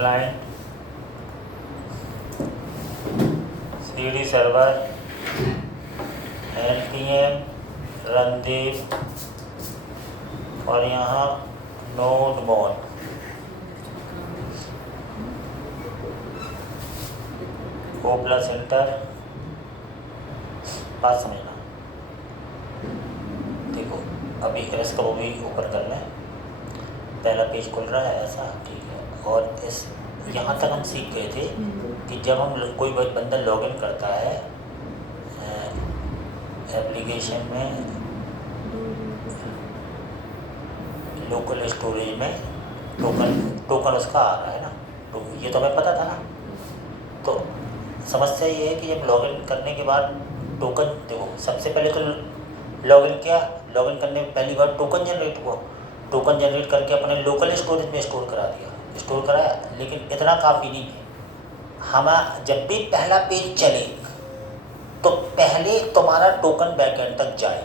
Client CD server npm run dev और यहाँ node mode O plus enter. बात समझना, देखो अभी इसका वो भी ऊपर कर लें, पहला पेज खुल रहा है ऐसा, ठीक है। और इस यहाँ तक हम सीख गए थे कि जब हम कोई बंदा लॉगिन करता है एप्लीकेशन में लोकल स्टोरेज में टोकन उसका आ रहा है ना, तो ये तो हमें पता था ना। तो समस्या ये है कि जब लॉगिन करने के बाद टोकन, देखो सबसे पहले तो लॉगिन किया, लॉगिन करने में पहली बार टोकन जनरेट हुआ, टोकन जनरेट करके अपने लोकल स्टोरेज में स्टोर करा दिया, स्टोर कराया। लेकिन इतना काफ़ी नहीं है, हम जब भी पहला पेज चले तो पहले तुम्हारा टोकन बैकएंड तक जाए।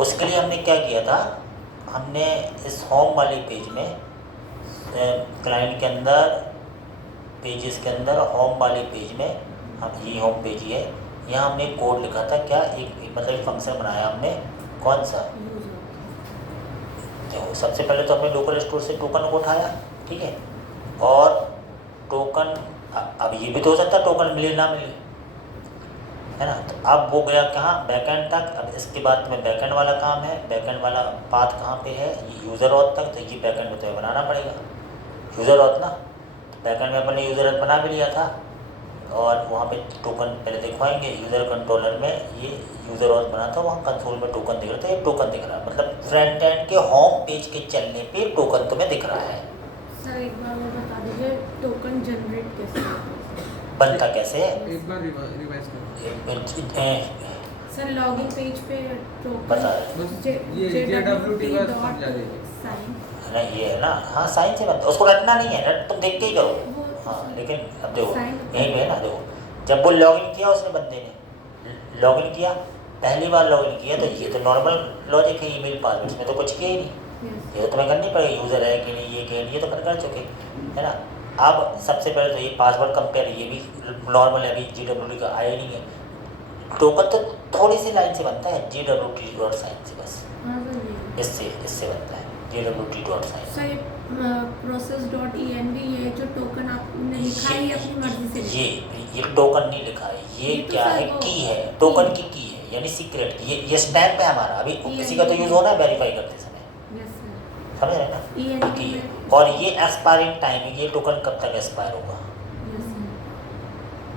उसके लिए हमने क्या किया था, हमने इस होम वाले पेज में क्लाइंट के अंदर पेजेस के अंदर होम वाले पेज में, हम ये होम पेज ही है, यहाँ हमने कोड लिखा था क्या, एक मतलब एक फंक्शन बनाया हमने, कौन सा, देखो सबसे पहले तो हमने लोकल स्टोर से टोकन को उठाया, ठीक है। और टोकन, अब ये भी तो हो सकता है टोकन मिले ना मिले, है ना। तो अब वो गया कहाँ, बैकएंड तक। अब इसके बाद में बैकएंड वाला काम है, बैकएंड वाला पाथ कहाँ पे है, ये यूज़र ऑथ तक। तो ये बैकएंड में तो बनाना पड़ेगा यूज़र ऑथ ना, तो बैकएंड में अपने यूज़र ऑथ बना भी लिया था। और वहाँ पे टोकन पहले दिखवाएंगे, यूज़र कंट्रोलर में ये यूज़र ऑथ बना था, वहाँ कंसोल में टोकन दिख रहा था, ये टोकन दिख रहा है, मतलब फ्रंट एंड के होम पेज के चलने पे टोकन तुम्हें दिख रहा है। सर एक बार वो बता दीजिए, टोकन जनरेट कैसे बनता कैसे है, एक बार रिवाइज करो सर। लॉगिन पेज पे बता ये JWT बस समझा दीजिए। ना, ये है ना, हाँ साइन से बनता, उसको रटना नहीं है, रट तुम देख के ही करो। हाँ लेकिन अब देखो यहीं पे है ना, देखो जब वो लॉगिन किया उसने, बंदे ने लॉगिन किया, पहली बार लॉगिन किया, तो ये तो नॉर्मल लॉजिक है, ईमेल पासवर्ड में तो कुछ किया ही नहीं, ये तो तुम्हें करनी पड़ेगी, यूज़र है कि नहीं, ये कि नहीं, ये तो कर चुके, है ना। अब सबसे पहले तो ये पासवर्ड कंपेयर, ये भी नॉर्मल है, अभी GWT का आया नहीं है। टोकन तो थोड़ी सी लाइन से बनता है, GWT डॉट साइन से, बस इससे बनता है GWT dot sign. Sir process dot env, ये जो टोकन आपने लिखा है ये अपनी मर्जी से, ये टोकन नहीं लिखा है, ये तो क्या है, की है, टोकन की है, यानी सीक्रेट की, ये स्टैम्प है हमारा, अभी किसी का तो यूज़ होना है वेरीफाई करते समय, समझ रहे ना, की है। और ये एक्सपायरिंग टाइम, ये टोकन कब तक एक्सपायर होगा,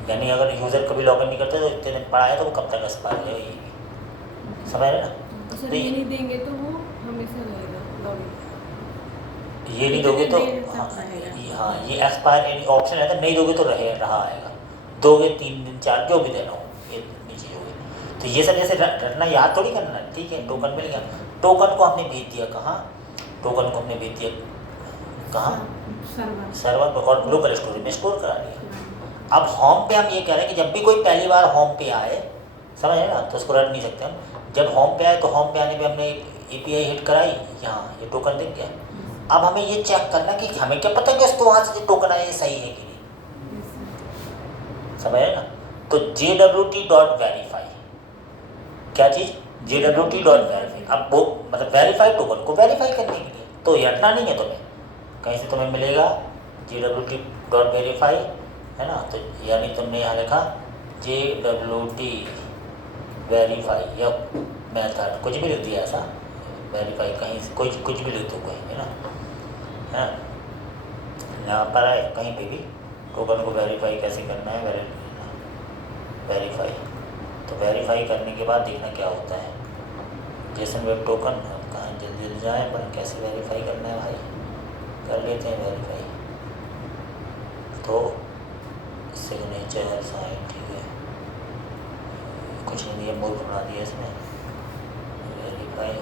यानी अगर यूज़र कभी लॉगिन नहीं करते तो इतने दिन पड़ा है तो वो कब तक एक्सपायर होगा, ये भी समझ रहे ना। सर ये नहीं देंगे तो वो हमेशा रहेगा लॉगिन, ये नहीं दोगे तो हाँ ये एक्सपायर ऑप्शन है, तो नहीं दोगे तो रहा आएगा, दोगे 3 दिन 4 जो भी देना हो, ये नीचे होगी। तो ये सब जैसे रटना याद थोड़ी करना, ठीक है। टोकन मिल गया, टोकन को हमने भेज दिया कहाँ, टोकन को हमने भेज दिया कहाँ, सर्वर पर, और लोकल स्टोरेज में स्टोर करा दिया। अब होम पे हम ये कह रहे हैं कि जब भी कोई पहली बार होम पे आए, समझ है ना, तो उसको रट नहीं सकते हम। जब होम पे आए तो होम पे आने पे हमने API हिट कराई, यहाँ ये टोकन दिख गया। अब हमें ये चेक करना कि हमें क्या पता कि उसको वहाँ से जो टोकन आया ये सही है कि नहीं, समझ है ना। तो JWT डॉट वेरीफाई, क्या चीज़, JWT डॉट वेरीफाई। अब वो मतलब वेरीफाई, टोकन को वेरीफाई करने के लिए, तो ये हटना नहीं है तुम्हें, कहीं से तुम्हें मिलेगा JWT डॉट वेरीफाई, है ना। तो यानी तुमने यहाँ लिखा JWT वेरीफाई या मेथड, कुछ भी लिख दिया ऐसा, वेरीफाई कहीं से कुछ भी लिख दो कहीं, है ना, यहाँ पर आए कहीं पे भी टोकन को वेरीफाई कैसे करना है, वेरीफाई। तो वेरीफाई करने के बाद देखना क्या होता है, जेसन वेब टोकन, कहाँ जल्दी जाए, पर कैसे वेरीफाई करना है भाई, कर लेते हैं वेरीफाई। तो सिग्नेचर साइन, ठीक है, कुछ नहीं दिया, मूर्ख बना दिया इसमें, वेरीफाई,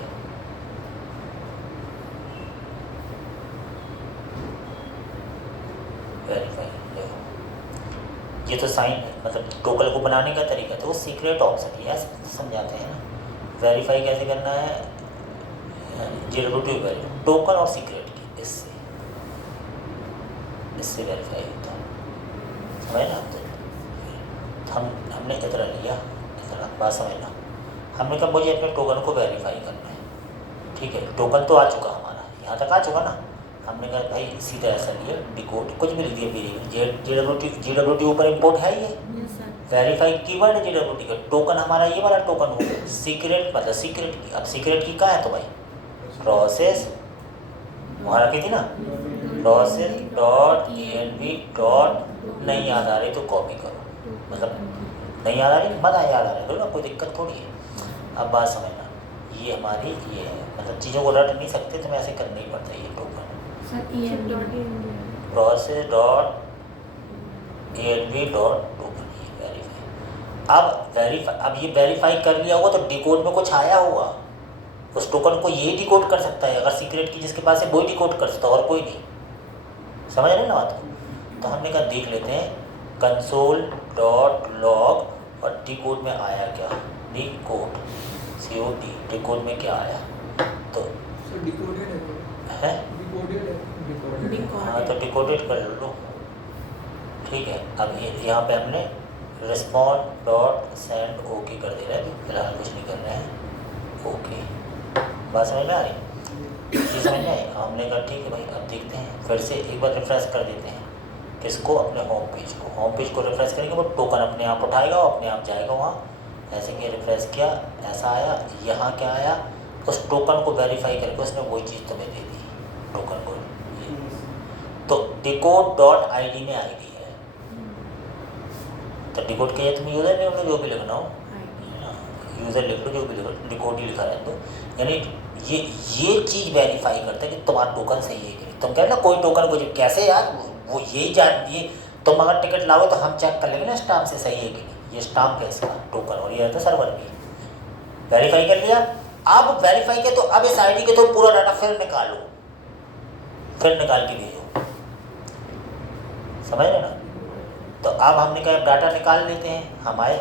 वेरीफाई। देखो ये तो साइन मतलब टोकन को बनाने का तरीका, तो वो सीक्रेट ऑप्शन है, समझाते हैं ना। वेरीफाई कैसे करना है, JWT वैल्यू टोकन और सीक्रेट की, इससे इससे वेरीफाई होता है, समझ ना। तो हमने इतना लिया, इतना बात समझना। हमने कहा मुझे अपने टोकन को वेरीफाई करना है, ठीक है। टोकन तो आ चुका हमारा, यहाँ तक आ चुका ना। हमने कहा भाई सीधा ऐसा लिया डिकोड, कुछ भी लिख दिया वेरिएबल GWT ऊपर इंपोर्ट है ये यस सर। वेरीफाई कीवर्ड है GWT का। टोकन हमारा ये वाला टोकन हो गया, सीक्रेट मतलब सीक्रेट की। अब सीक्रेट की कहाँ है तो भाई प्रोसेस वहाँ रखी थी ना, प्रोसेस डॉट env डॉट नहीं याद आ रही तो कॉपी करो, मतलब नहीं याद आ रही मत याद आ रही दो ना, कोई दिक्कत थोड़ी है। अब बात समझना, ये हमारी ये है, मतलब चीज़ों को रट नहीं सकते तो मैं ऐसे करना ही पड़ता है। ये token sir EN dot process dot env dot token, ये वेरीफाई। अब ये वेरीफाई कर लिया होगा तो डिकोड में कुछ आया होगा, उस टोकन को ये डिकोड कर सकता है। अगर सीक्रेट की जिसके पास है वही डिकोड कर सकता है और कोई नहीं, समझ रहे ना बात को। तो हमने कहा देख लेते हैं कंसोल डॉट लॉग और डिकोड में आया क्या, डिकोड COD डिकोड में क्या आया तो सर डिकोडेड है, है डिकोडेड है, डिकोडेड। हाँ तो डिकोडेड कर लो, ठीक है। अब ये यहाँ पे हमने रिस्पॉन्ड डॉट सेंड ओके कर दे रहा है, फिलहाल कुछ नहीं कर रहे हैं, ओके। बात समझ में आ रही, चीज़ समझ में आई। हमने कहा ठीक है भाई, अब देखते हैं फिर से एक बार रिफ्रेश कर देते हैं किसको, अपने होम पेज को रिफ्रेश करेंगे, वो टोकन अपने आप उठाएगा और अपने आप जाएगा वहाँ। ऐसे कि रिफ्रेश किया, ऐसा आया, यहाँ क्या आया, उस टोकन को वेरीफाई करके उसने वही चीज़ तुम्हें दे दी, टोकन को ये। तो डिकोड डॉट ID में ID है, तो डिकोड के तुम यूज़र नेम में जो भी लिखना हो, यूज़र लिख लो, जो भी लिखो डिकोड ही लिखा रहे तो, यानी ये चीज़ वेरीफाई करता है कि तुम्हारा टोकन सही है कि नहीं। तुम कह ना कोई टोकन को कैसे यार वो यही जान दिए, तुम अगर टिकट लाओगे तो हम चेक कर लेंगे ना स्टाम्प से सही है कि नहीं, ये स्टाम्प है इसका टोकन और ये रहता है सर्वर भी। वेरीफाई कर लिया, अब वेरीफाई किया तो अब इस ID के तो पूरा डाटा फिर निकालो, फिर निकाल के भेजो, समझ रहे ना। तो अब हमने कहा डाटा निकाल लेते हैं, हम आए,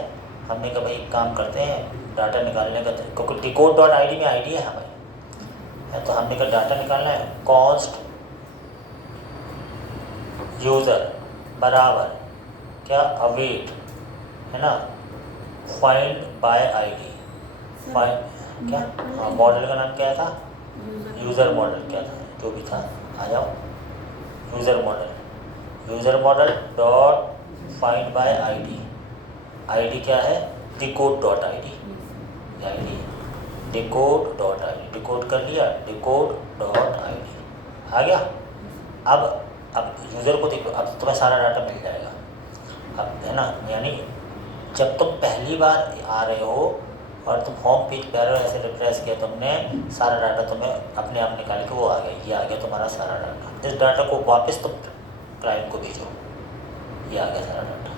हमने कहा भाई काम करते हैं डाटा निकालने का, क्योंकि डिकोड डॉट ID में ID है हमारी, तो हमने कहा डाटा निकालना है, कॉस्ट यूज़र बराबर क्या अवेट है ना, फाइंड बाय ID, फाइंड क्या, हाँ मॉडल का नाम क्या था, यूज़र मॉडल क्या था, जो भी था आ जाओ, user model dot find by ID क्या है, decode dot ID, decode dot ID, decode कर लिया, डिकोड डॉट ID आ गया। अब यूज़र को देखो, अब तुम्हें सारा डाटा मिल जाएगा, अब है ना। यानी जब तुम पहली बार आ रहे हो और तुम होम पेज पे आ रहे हो, ऐसे रिफ्रेश किया तुमने, सारा डाटा तुम्हें अपने आप निकाल के वो आ गया, ये आ गया तुम्हारा सारा डाटा। इस डाटा को वापस तुम क्लाइंट को भेजो, ये आ गया सारा डाटा,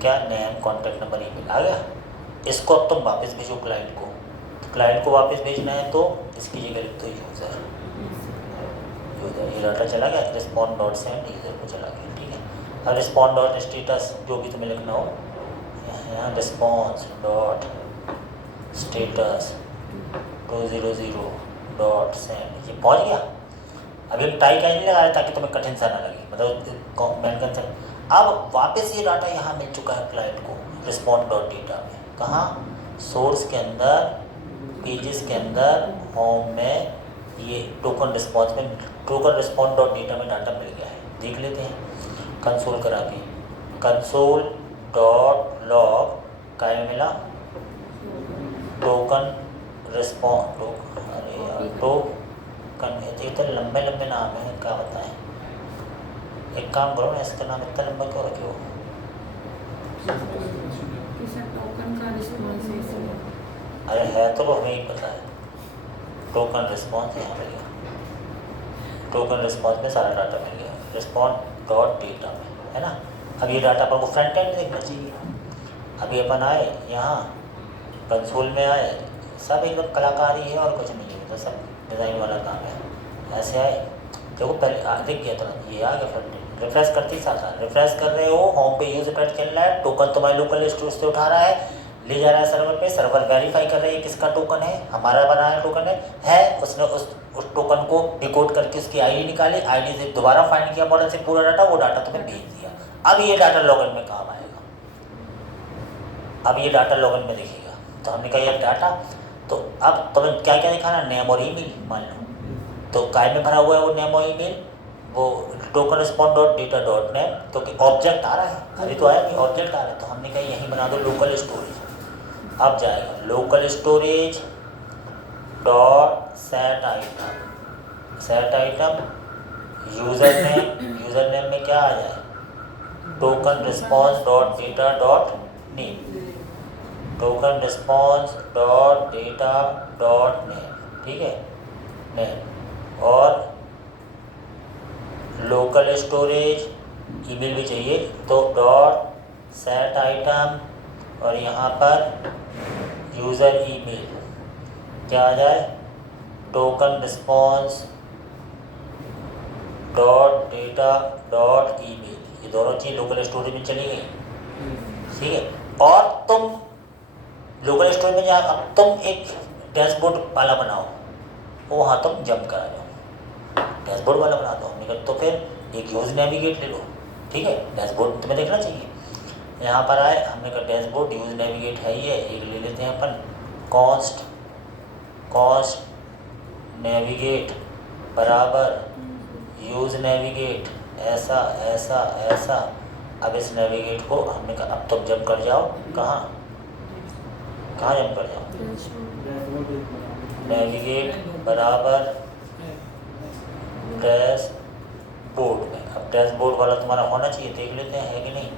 क्या नेम कॉन्टैक्ट नंबर ईमेल आ गया। इसको अब तुम वापस भेजो क्लाइंट को वापस भेजना है तो इसकी जगह लिख दो यूज़र, ये डाटा चला गया, रिस्पॉन्ड डॉट सेंड यूज़र को चला गया, ठीक है। अब रिस्पॉन्ड डॉट स्टेटस जो भी तुम्हें लिखना हो, यहाँ response dot status 200 dot send, ये पहुँच गया। अभी हम टाई क्या नहीं लगा रहे ताकि तुम्हें कठिन सा ना लगे, मतलब मेंशन से। अब वापस ये डाटा यहाँ मिल चुका है क्लाइंट को रिस्पॉन्ड डॉट डेटा में, कहाँ सोर्स के अंदर, पेजेस के अंदर, होम में, ये टोकन रिस्पॉन्ड डॉट डेटा में डाटा मिल गया है। देख लेते हैं कंसोल करा के, कंसोल डॉट लॉग क्या मिला, टोकन रिस्पॉन्ड, अरे यार टोकन, इतने लंबे नाम है, क्या बताएं। एक काम करो ना, इसका नाम इतना लंबा क्यों रखे हो, टोकन का रिस्पॉन्स है इसमें। अरे है तो हमें ही पता है, टोकन रिस्पॉन्स यहाँ मिल गया, टोकन रिस्पॉन्स में सारा डाटा मिल गया रिस्पॉन्ड डॉट डेटा में, है ना। अब ये डाटा अपन को फ्रंट एंड देखना चाहिए। अभी अपन आए यहाँ कंसोल में आए, सब एकदम कलाकारी है और कुछ नहीं है, तो सब डिज़ाइन वाला काम है। ऐसे आए, देखो पहले दिख गया तुरंत, ये आ गया फ्रंट एंड। रिफ्रेश करते ही साथ रिफ्रेश कर रहे हो, होम पे यूज़र पैड चल रहा है, टोकन तुम्हारे लोकल स्टोर से उठा रहा है, ले जा रहा है सर्वर पे, सर्वर वेरीफाई कर रही है किसका टोकन है, हमारा बनाया टोकन है उसने उस टोकन को डिकोड करके उसकी आईडी निकाली, आईडी से दोबारा फाइंड किया मॉडल से पूरा डाटा, वो डाटा तुम्हें भेज दिया। अब ये डाटा लॉगिन में काम आएगा, अब ये डाटा लॉगिन में दिखेगा। तो हमने कहा ये डाटा, तो अब तुम्हें क्या क्या दिखाना, नेम और ईमेल मान लो, तो काय में भरा हुआ है वो नेम और ईमेल, वो token respond dot data dot name, क्योंकि ऑब्जेक्ट आ रहा है, अभी तो आया कि ऑब्जेक्ट आ रहा है, तो हमने कहा यहीं बना दो लोकल स्टोरेज। अब जाएगा local storage dot set item user name में क्या आ जाए, token response dot data dot name, token response dot data dot name, ठीक है नेम, और लोकल स्टोरेज ईमेल भी चाहिए तो डॉट सेट आइटम, और यहाँ पर यूज़र ईमेल क्या आ जाए, token response dot data dot email, ये दोनों चीज़ लोकल स्टोरेज में चली गई, ठीक है। और तुम लोकल स्टोरेज में जाकर अब तुम एक डैशबोर्ड वाला बनाओ, वो वहाँ तुम जंप करा जाओ, डैशबोर्ड वाला बना दो। हमने कहा तो फिर एक यूज़ नेविगेट ले लो, ठीक है, डैशबोर्ड तुम्हें देखना चाहिए। यहाँ पर आए, हमने कहा डैशबोर्ड यूज़ नेविगेट है ये, एक ले लेते हैं अपन, कॉस्ट नेविगेट बराबर यूज़ नेविगेट, ऐसा ऐसा ऐसा। अब इस नेविगेट को हमने कहा अब तुम जंप कर जाओ, कहाँ जंप कर जाओ, नेविगेट बराबर डैशबोर्ड में। अब डैशबोर्ड वाला तुम्हारा होना चाहिए, देख लेते हैं है कि नहीं,